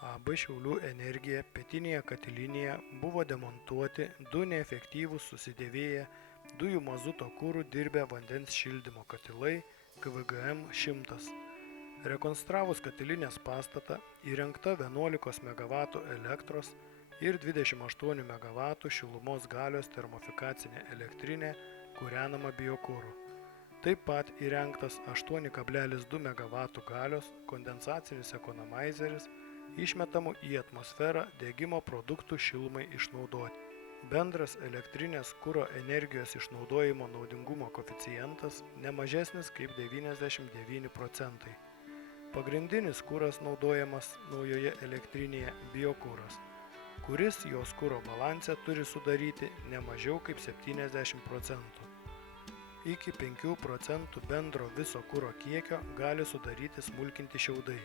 AB Šiaulių energija pietinėje katilinėje buvo demontuoti du neefektyvūs susidėvėję dujų mazuto kurų dirbę vandens šildymo katilai KVGM 100. Rekonstravus katilinės pastatą įrengta 11 MW elektros ir 28 MW šilumos galios termofikacinė elektrinė kūrenama biokuru. Taip pat įrengtas 8,2 MW galios kondensacinis ekonomaizeris išmetamų į atmosferą degimo produktų šilumai išnaudoti. Bendras elektrinės kuro energijos išnaudojimo naudingumo koeficientas nemažesnis kaip 99%. Pagrindinis kuras naudojamas naujoje elektrinėje biokuras, kuris jos kuro balanse turi sudaryti ne mažiau kaip 70%. Iki 5% bendro viso kuro kiekio gali sudaryti smulkinti šiaudai.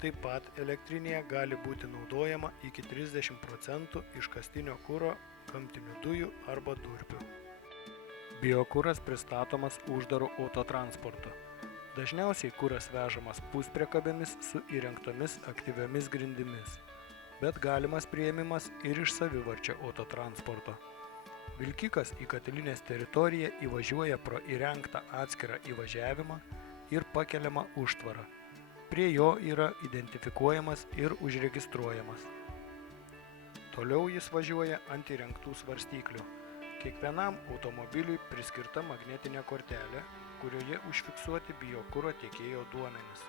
Taip pat elektrinėje gali būti naudojama iki 30% iškastinio kuro, gamtinių dujų arba durpių. Biokuras pristatomas uždaru autotransportu. Dažniausiai kuras vežamas puspriekabėmis su įrengtomis aktyviomis grindimis, bet galimas priėmimas ir iš savivarčio autotransporto. Vilkikas į katilinės teritoriją įvažiuoja pro įrengtą atskirą įvažiavimą ir pakeliamą užtvarą. Prie jo yra identifikuojamas ir užregistruojamas. Toliau jis važiuoja ant įrengtų svarstyklių. Kiekvienam automobiliui priskirta magnetinė kortelė, kurioje užfiksuoti biokuro tiekėjo duomenys.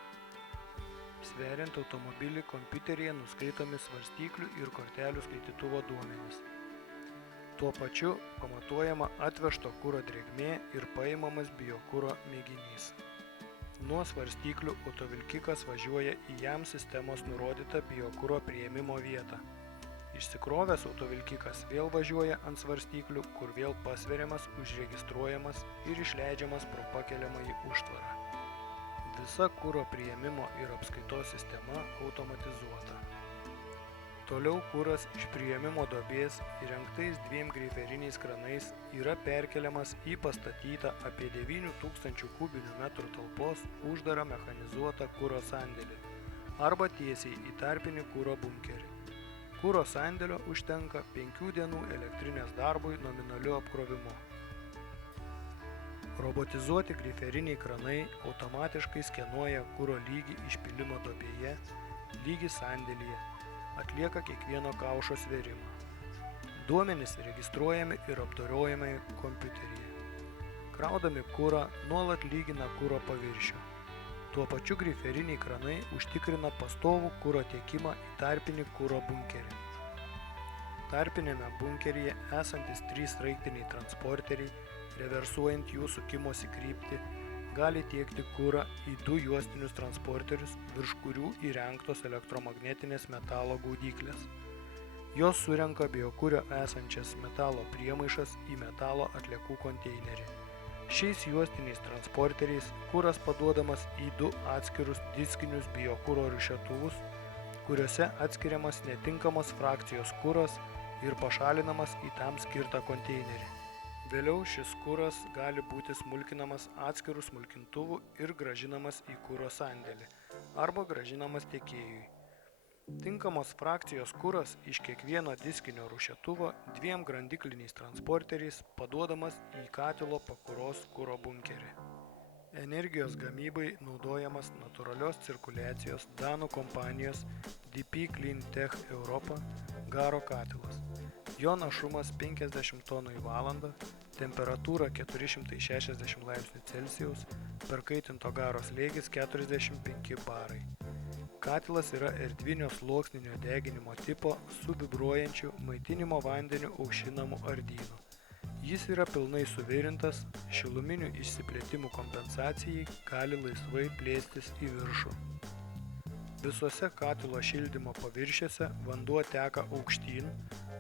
Sveriant automobilį kompiuteryje nuskaitomi svarstyklių ir kortelių skaitytuvo duomenys. Tuo pačiu pamatuojama atvežto kuro drėgmė ir paimamas biokuro mėginys. Nuo svarstyklių autovilkikas važiuoja į jam sistemos nurodytą biokuro priėmimo vietą. Išsikrovęs autovilkikas vėl važiuoja ant svarstyklių, kur vėl pasveriamas, užregistruojamas ir išleidžiamas pro pakeliamąjį užtvarą. Visa kuro priėmimo ir apskaitos sistema automatizuota. Toliau kuras iš priėmimo duobės įrengtais 2 greiferiniais kranais yra perkeliamas į pastatytą apie 9000 kubinių metrų talpos uždarą mechanizuotą kuro sandėlį arba tiesiai į tarpinį kuro bunkerį. Kuro sandėlio užtenka 5 dienų elektrinės darbui nominaliu apkrovimu. Robotizuoti greiferiniai kranai automatiškai skenuoja kuro lygį išpylimo duobėje, lygį sandėlyje, atlieka kiekvieno kaušo svėrimą. Duomenys registruojami ir apdorojami kompiuteryje. Kraudami kurą nuolat lygina kuro paviršių. Tuo pačiu greiferiniai kranai užtikrina pastovų kuro tiekimą į tarpinį kuro bunkerį. Tarpinėme bunkeryje esantis 3 sraigtiniai transporteriai, reversuojant jų sukimosi kryptį, gali tiekti kurą į 2 juostinius transporterius, virš kurių įrengtos elektromagnetinės metalo gaudyklės. Jos surenka biokurio esančias metalo priemaišas į metalo atliekų konteinerį. Šiais juostiniais transporteriais kuras paduodamas į 2 atskirus diskinius biokuro rūšiuotuvus, kuriuose atskiriamas netinkamos frakcijos kuras ir pašalinamas į tam skirtą konteinerį. Vėliau šis kuras gali būti smulkinamas atskirų smulkintuvų ir grąžinamas į kuro sandėlį arba grąžinamas tiekėjui. Tinkamos frakcijos kuras iš kiekvieno diskinio rūšiuotuvo 2 grandikliniais transporteriais paduodamas į katilo pakuros kuro bunkerį. Energijos gamybai naudojamas natūralios cirkuliacijos danų kompanijos DP Clean Tech Europa garo katilas. Jo našumas 50 tonų į valandą, temperatūra 460 laipsnių Celsijaus, perkaitinto garo slėgis 45 barai. Katilas yra erdvinio sluoksninio deginimo tipo su vibruojančiu maitinimo vandeniu aušinamu ardynu. Jis yra pilnai suvirintas, šiluminių išsiplėtimų kompensacijai gali laisvai plėstis į viršų. Visuose katilo šildymo paviršiuose vanduo teka aukštyn,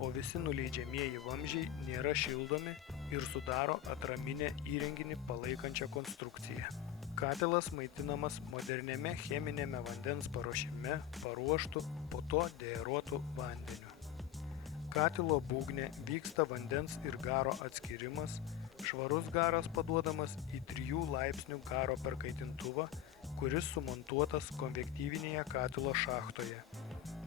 o visi nuleidžiamieji vamzdžiai nėra šildomi ir sudaro atraminę įrenginį palaikančią konstrukciją. Katilas maitinamas moderniame cheminėme vandens paruošime paruoštų, po to deaeruotų vandeniu. Katilo būgne vyksta vandens ir garo atskirimas, švarus garas paduodamas į 3 laipsnių garo perkaitintuvą, kuris sumontuotas konvektyvinėje katilo šachtoje.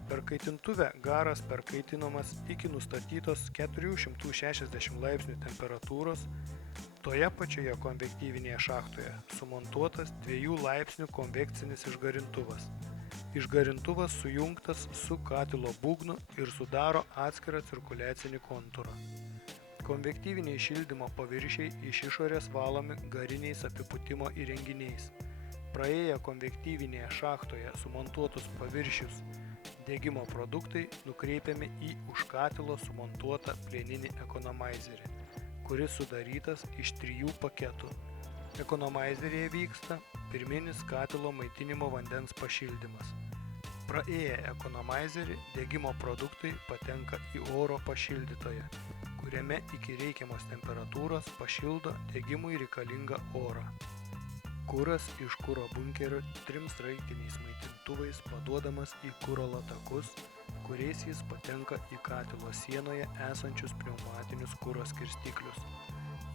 Per kaitintuvę garas perkaitinamas iki nustatytos 460 laipsnių temperatūros. Toje pačioje konvektyvinėje šachtoje sumontuotas 2 laipsnių konvekcinis išgarintuvas. Išgarintuvas sujungtas su katilo būgnu ir sudaro atskirą cirkuliacinį kontūrą. Konvektyviniai šildymo paviršiai iš išorės valomi gariniais apipūtimo įrenginiais. Praėję konvektyvinėje šachtoje sumontuotus paviršius degimo produktai nukreipiami į už katilo sumontuotą plieninį ekonomaizerį, kuris sudarytas iš 3 paketų. Ekonomaizerėje vyksta pirminis katilo maitinimo vandens pašildymas. Praėję ekonomaizerį degimo produktai patenka į oro pašildytoją, kuriame iki reikiamos temperatūros pašildo degimui reikalingą orą. Kuras iš kuro bunkerio 3 sraigtiniais maitintuvais paduodamas į kuro latakus, kuriais jis patenka į katilo sienoje esančius pneumatinius kuro skirstiklius.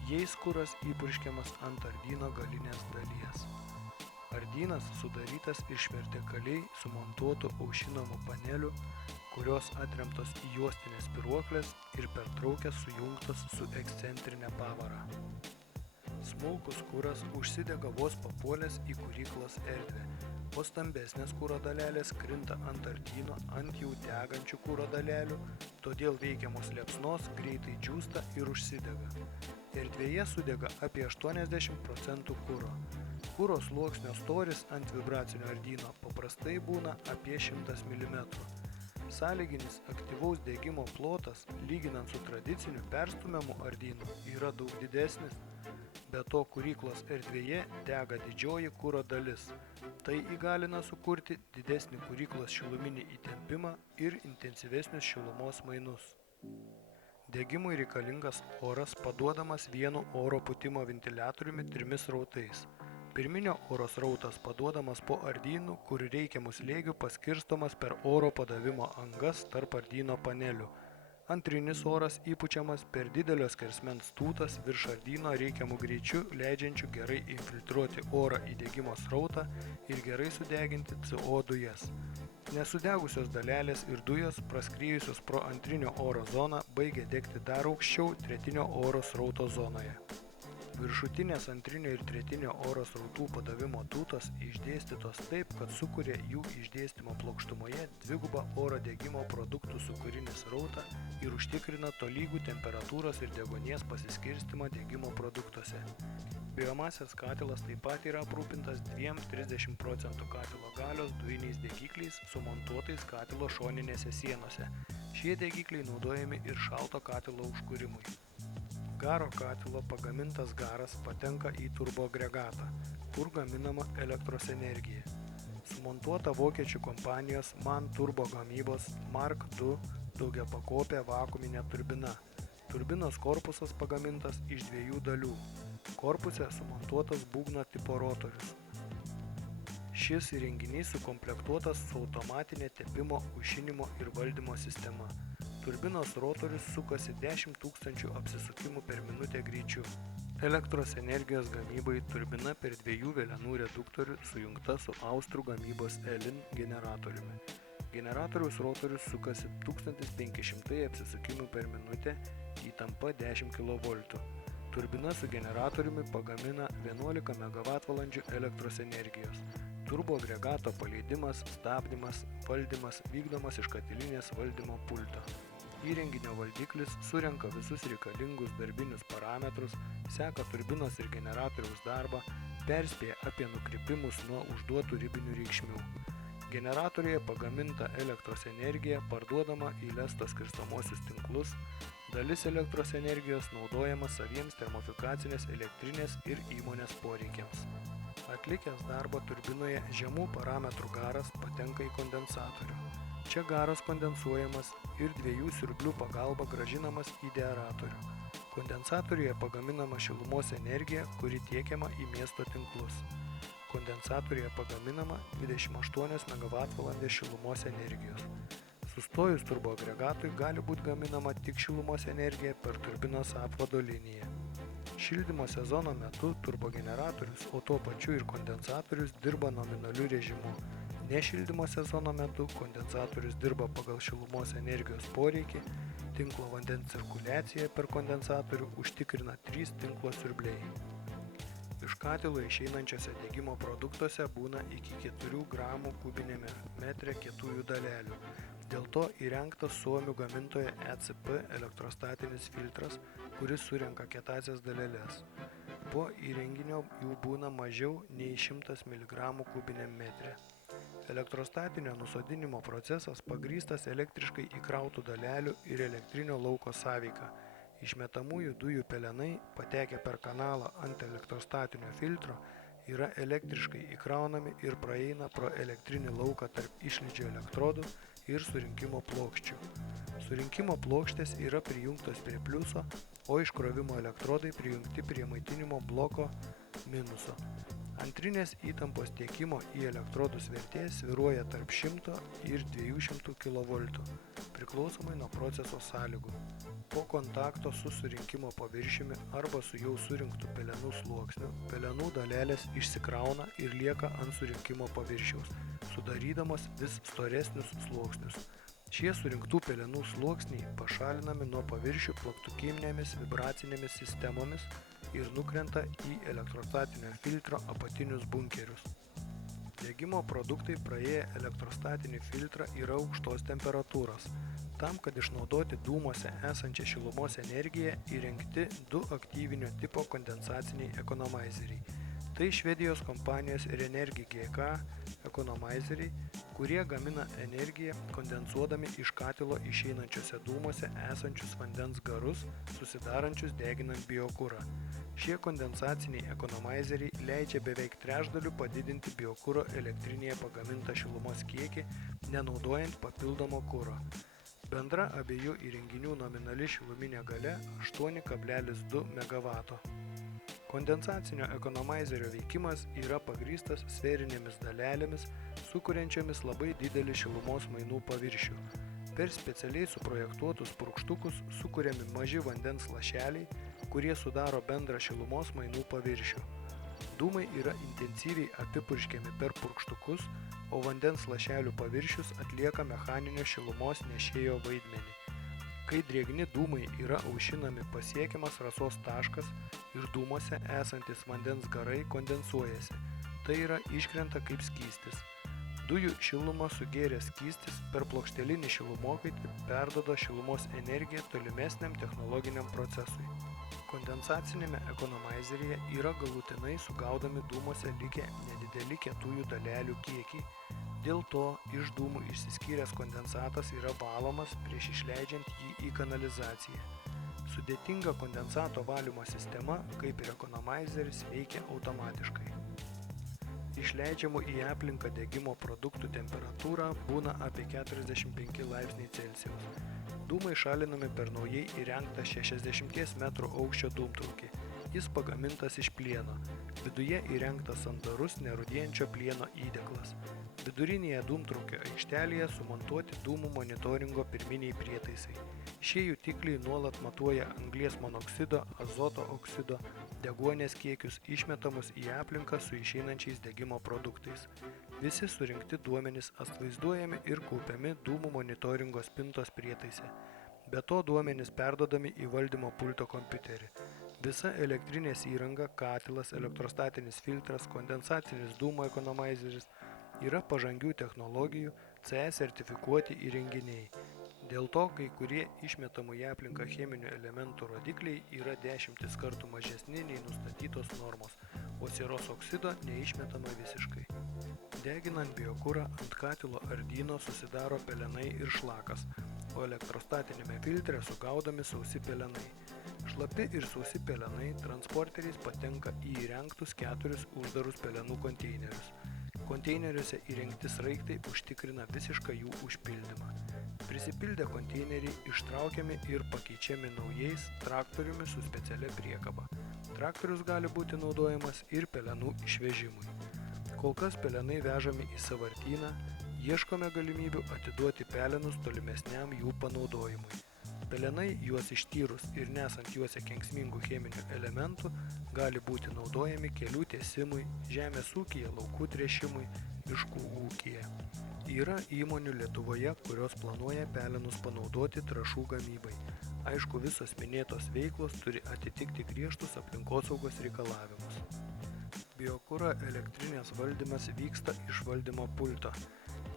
Jais kuras įpurškiamas ant ardyno galinės dalies. Ardynas sudarytas iš vertikaliai sumontuotų aušinamų panelių, kurios atremtos į juostinės spyruokles ir pertraukės sujungtos su ekscentrinė pavara. Smulkus kuras užsidega vos papuolęs į kuryklos erdvę, o stambesnės kuro dalelės krinta ant ardyno ant jau degančių kuro dalelių, todėl veikiamos liepsnos greitai džiūsta ir užsidega. Erdvėje sudega apie 80% kuro. Kuro sluoksnio storis ant vibracinio ardyno paprastai būna apie 100 mm. Sąlyginis aktyvaus degimo plotas, lyginant su tradiciniu perstumiamu ardynu, yra daug didesnis. Be to kuryklos erdvėje dega didžioji kuro dalis. Tai įgalina sukurti didesnį kuryklos šiluminį įtempimą ir intensyvesnius šilumos mainus. Degimui reikalingas oras paduodamas vienu oro pūtimo ventiliatoriumi 3 srautais. Pirminio oro srautas paduodamas po ardynu, kur reikiamų slėgių paskirstomas per oro padavimo angas tarp ardyno panelių. Antrinis oras įpučiamas per didelio skersmens tūtas virš ardyno reikiamų greičių, leidžiančių gerai infiltruoti orą į degimo srautą ir gerai sudeginti CO dujas. Nesudegusios dalelės ir dujos, praskriejusios pro antrinio oro zoną, baigia degti dar aukščiau tretinio oro srauto zonoje. Viršutinės antrinio ir tretinio oro srautų padavimo tūtos išdėstytos taip, kad sukuria jų išdėstymo plokštumoje dvigubą oro degimo produktų sūkurinį srautą ir užtikrina tolygų temperatūros ir deguonies pasiskirstymą degimo produktuose. Biomasės katilas taip pat yra aprūpintas 2–30% katilo galios dujiniais degikliais sumontuotais katilo šoninėse sienose. Šie degikliai naudojami ir šalto katilo užkūrimui. Garo katilo pagamintas garas patenka į turboagregatą, kur gaminama elektros energija. Sumontuota vokiečių kompanijos MAN turbo gamybos Mark II daugiapakopė vakuuminė turbina. Turbinos korpusas pagamintas iš 2 dalių. Korpuse sumontuotas būgno tipo rotorius. Šis įrenginys sukomplektuotas su automatinė tepimo, aušinimo ir valdymo sistema. Turbinos rotorius sukasi 10 000 apsisukimų per minutę greičiu. Elektros energijos gamybai turbina per 2 velenų reduktorių sujungta su austrų gamybos ELIN generatoriumi. Generatoriaus rotorius sukasi 1500 apsisukimų per minutę, įtampa 10 kV. Turbina su generatoriumi pagamina 11 MWh elektros energijos. Turboagregato paleidimas, stabdymas, valdymas vykdomas iš katilinės valdymo pulto. Įrenginio valdiklis surenka visus reikalingus darbinius parametrus, seka turbinos ir generatoriaus darbą, perspėja apie nukrypimus nuo užduotų ribinių reikšmių. Generatoriuje pagaminta elektros energija parduodama į lesto skirstomosius tinklus, dalis elektros energijos naudojama saviems termofikacinės elektrinės ir įmonės poreikiams. Atlikęs darbą turbinoje žemų parametrų garas patenka į kondensatorių. Čia garas kondensuojamas ir 2 siurblių pagalba grąžinamas į dearatorių. Kondensatoriuje pagaminama šilumos energija, kuri tiekiama į miesto tinklus. Kondensatoriuje pagaminama 28 MWh šilumos energijos. Sustojus turboagregatui gali būti gaminama tik šilumos energija per turbinos apvado liniją. Šildymo sezono metu turbogeneratorius, o tuo pačiu ir kondensatorius dirba nominaliu režimu. Nešildymo sezono metu kondensatorius dirba pagal šilumos energijos poreikį, tinklo vandens cirkuliaciją per kondensatorių užtikrina 3 tinklo siurbliai. Iš katilo išeinančiose degimo produktuose būna iki 4 gramų kubiniame metre kietųjų dalelių. Dėl to įrengtas suomių gamintojo ECP elektrostatinis filtras, kuris surenka kietąsias daleles. Po įrenginio jų būna mažiau nei 100 mg kubiniam metre. Elektrostatinio nusodinimo procesas pagrįstas elektriškai įkrautų dalelių ir elektrinio lauko sąveika. Išmetamųjų dujų pelenai, patekę per kanalą ant elektrostatinio filtro, yra elektriškai įkraunami ir praeina pro elektrinį lauką tarp išlydžio elektrodų ir surinkimo plokščių. Surinkimo plokštės yra prijungtos prie pliuso, o iškrovimo elektrodai prijungti prie maitinimo bloko minuso. Antrinės įtampos tiekimo į elektrodus vertė svyruoja tarp 100 ir 200 kV, priklausomai nuo proceso sąlygų. Po kontakto su surinkimo paviršiumi arba su jau surinktų pelenų sluoksniu, pelenų dalelės išsikrauna ir lieka ant surinkimo paviršiaus, sudarydamos vis storesnius sluoksnius. Šie surinktų pelenų sluoksniai pašalinami nuo paviršių plaktukinėmis vibracinėmis sistemomis ir nukrenta į elektrostatinio filtro apatinius bunkerius. Degimo produktai praėję elektrostatinį filtrą yra aukštos temperatūros. Tam, kad išnaudoti dūmuose esančią šilumos energiją, įrengti 2 aktyvinio tipo kondensaciniai ekonomaizeriai. Tai Švedijos kompanijos Renergi GK ekonomaizeriai, kurie gamina energiją kondensuodami iš katilo išeinančiuose dūmuose esančius vandens garus, susidarančius deginant biokurą. Šie kondensaciniai ekonomaizeriai leidžia beveik trečdaliu padidinti biokuro elektrinėje pagamintą šilumos kiekį, nenaudojant papildomo kuro. Bendra abiejų įrenginių nominali šiluminė galia 8,2 MW. Kondensacinio ekonomaizerio veikimas yra pagrįstas sferinėmis dalelėmis, sukuriančiomis labai didelį šilumos mainų paviršių. Per specialiai suprojektuotus purkštukus sukuriami maži vandens lašeliai, kurie sudaro bendrą šilumos mainų paviršių. Dūmai yra intensyviai apipurškiami per purkštukus, o vandens lašelių paviršius atlieka mechaninio šilumos nešėjo vaidmenį. Kai drėgni dūmai yra aušinami, pasiekiamas rasos taškas ir dūmuose esantis vandens garai kondensuojasi. Tai yra iškrenta kaip skystis. Dujų šilumą sugėręs skystis per plokštelinį šilumokaitį perduoda šilumos energiją tolimesniam technologiniam procesui. Kondensacinėme ekonomaizeryje yra galutinai sugaudomi dūmuose likę nedideli kietųjų dalelių kiekiai. Dėl to iš dūmų išsiskyręs kondensatas yra valomas prieš išleidžiant jį į kanalizaciją. Sudėtinga kondensato valymo sistema, kaip ir ekonomaizeris, veikia automatiškai. Išleidžiamų į aplinką degimo produktų temperatūra būna apie 45 laipsniai Celsijaus. Dūmai šalinami per naujai įrengtą 60 metrų aukščio dūmtraukį. Jis pagamintas iš plieno. Viduje įrengtas sandarus nerūdijančio plieno įdeglas. Vidurinėje dūmtraukio aikštelėje sumontuoti dūmų monitoringo pirminiai prietaisai. Šie jutikliai nuolat matuoja anglies monoksido, azoto oksido, deguonies kiekius išmetamus į aplinką su išeinančiais degimo produktais. Visi surinkti duomenys atvaizduojami ir kaupiami dūmų monitoringo spintos prietaise. Be to duomenys perduodami į valdymo pulto kompiuterį. Visa elektrinės įranga, katilas, elektrostatinis filtras, kondensacinis dūmų ekonomaizeris yra pažangių technologijų CE sertifikuoti įrenginiai. Dėl to kai kurie išmetamų į aplinką cheminių elementų rodikliai yra 10 kartų mažesni nei nustatytos normos, o sieros oksido neišmetama visiškai. Deginant biokurą ant katilo ardyno susidaro pelenai ir šlakas, o elektrostatinėme filtre sugaudomi sausi pelenai. Šlapi ir sausi pelenai transporteriais patenka į įrengtus 4 uždarus pelenų konteinerius. Konteineriuose įrengti sraigtai užtikrina visišką jų užpildymą. Prisipildę konteineriai ištraukiami ir pakeičiami naujais traktoriumi su specialia priekaba. Traktorius gali būti naudojamas ir pelenų išvežimui. Kol kas pelenai vežami į sąvartyną, ieškome galimybių atiduoti pelenus tolimesniam jų panaudojimui. Pelenai juos ištyrus ir nesant juose kenksmingų cheminių elementų gali būti naudojami kelių tiesimui, žemės ūkyje laukų tręšimui, miškų ūkyje. Yra įmonių Lietuvoje, kurios planuoja pelenus panaudoti trąšų gamybai. Aišku, visos minėtos veiklos turi atitikti griežtus aplinkosaugos reikalavimus. Biokuro elektrinės valdymas vyksta iš valdymo pulto.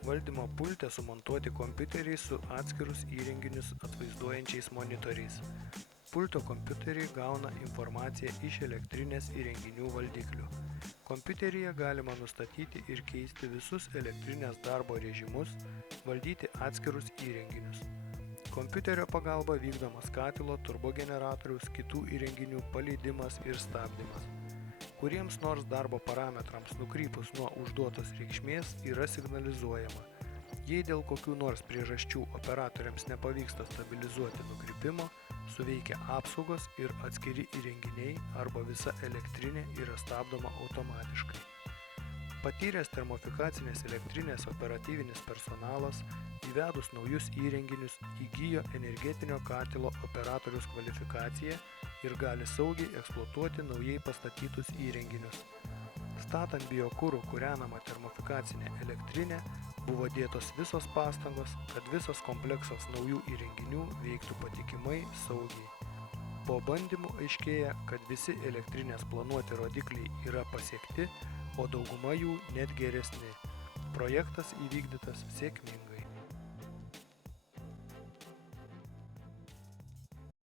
Valdymo pulte sumontuoti kompiuteriai su atskirus įrenginius atvaizduojančiais monitoriais. Pulto kompiuteriai gauna informaciją iš elektrinės įrenginių valdiklių. Kompiuteryje galima nustatyti ir keisti visus elektrinės darbo režimus, valdyti atskirus įrenginius. Kompiuterio pagalba vykdomas katilo, turbogeneratoriaus, kitų įrenginių paleidimas ir stabdymas. Kuriems nors darbo parametrams nukrypus nuo užduotos reikšmės yra signalizuojama. Jei dėl kokių nors priežasčių operatoriams nepavyksta stabilizuoti nukrypimo, suveikia apsaugos ir atskiri įrenginiai arba visa elektrinė yra stabdoma automatiškai. Patyręs termofikacinės elektrinės operatyvinis personalas, įvedus naujus įrenginius, įgijo energetinio katilo operatorius kvalifikaciją ir gali saugiai eksploatuoti naujai pastatytus įrenginius. Statant biokuru kūrenamą termofikacinę elektrinę, buvo dėtos visos pastangos, kad visas kompleksas naujų įrenginių veiktų patikimai, saugiai. Po bandymų aiškėja, kad visi elektrinės planuoti rodikliai yra pasiekti, o dauguma jų net geresni. Projektas įvykdytas sėkmingai.